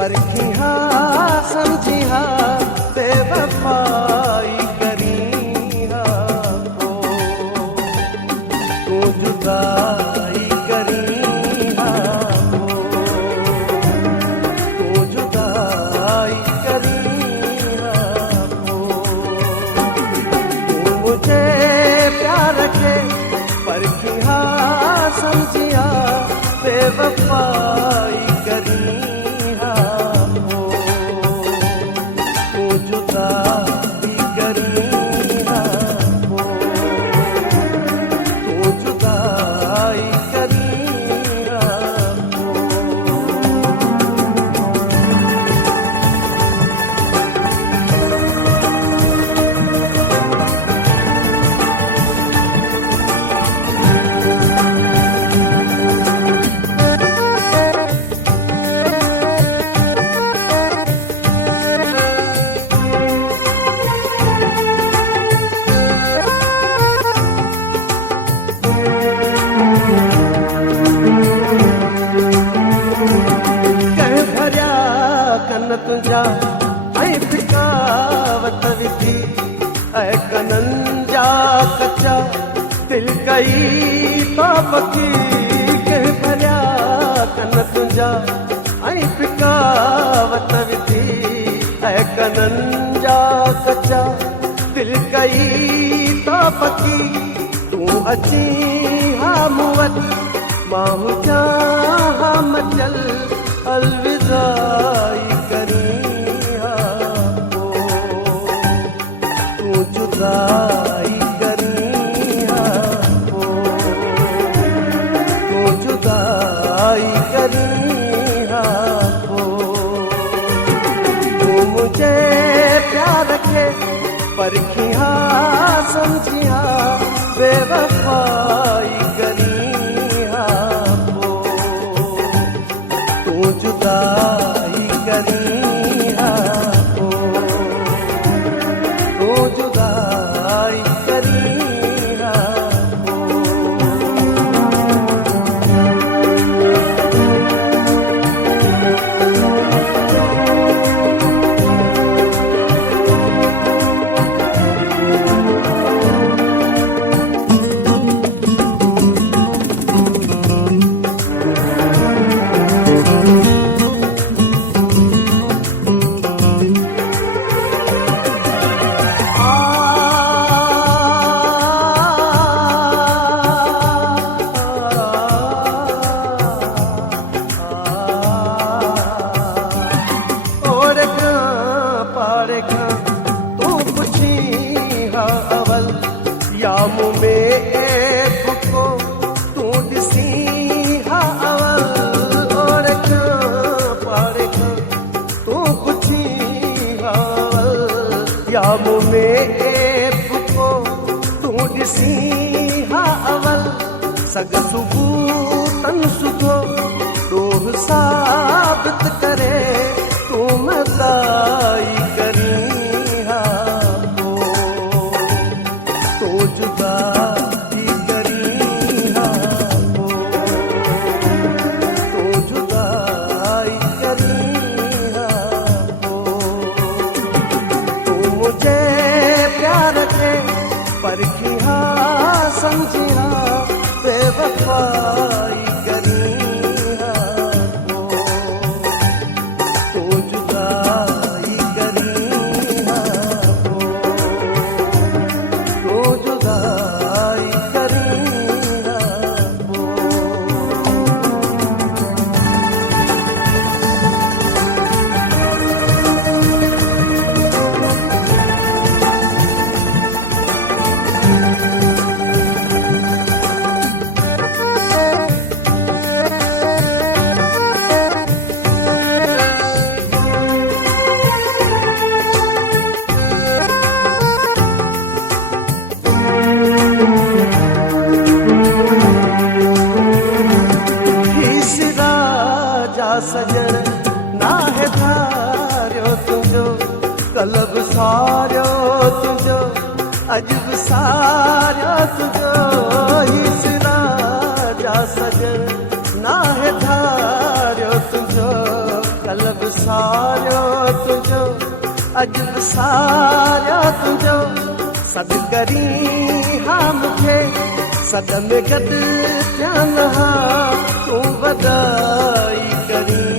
परखी हा समझी हा बेवफाई करी हा को तू जुदाई करी हा को तू जुदाई करी हा को तू मुझे प्यार रखे परखी हा समझी हा बेवफाई करी तुझा ऐं फिकावत विधी ऐं कननि जा कचा दिल कई तापकी कंहिं भरिया कन तुंहिंजा ऐं फिकावत विधी ऐं कननि जा कचा दिल कई तापकी तूं अची हा मूं वटि मां हुजां हा मचल अलविदाई जुदाई करी हा को तू जुदाई करी हा को तू मुझे प्यार रखे परखी हा समझी हा बेवफाई करी हा को तू जुदाई करी हा को तू जुदाई करी हा यामू में को तू ॾिसी हा अवल और पाड़े तू पुछी हा अवल यामू में को तू ॾिसी हा अवल सग सुबूतन सुठो ॾोह साबित करे तू मदाई करी जुदाई करी हा को तू जुदाई करी हा को तू मुझे प्यार रखे परखी हा समझी हा बेवफाई करी हा को तू जुदाई करी हा को तू जुदाई करी हा को सजन ना है धारियो तुझो कलब सारियो तुझो अजब सारियो तुझो हीसरा जा सजन ना है धारियो तुझो कलब विसारियो तुझो अॼु विसारियो तुझो सॾु करी हा मूंखे सॾ में गॾु थियनि हा तूं वॾाई करी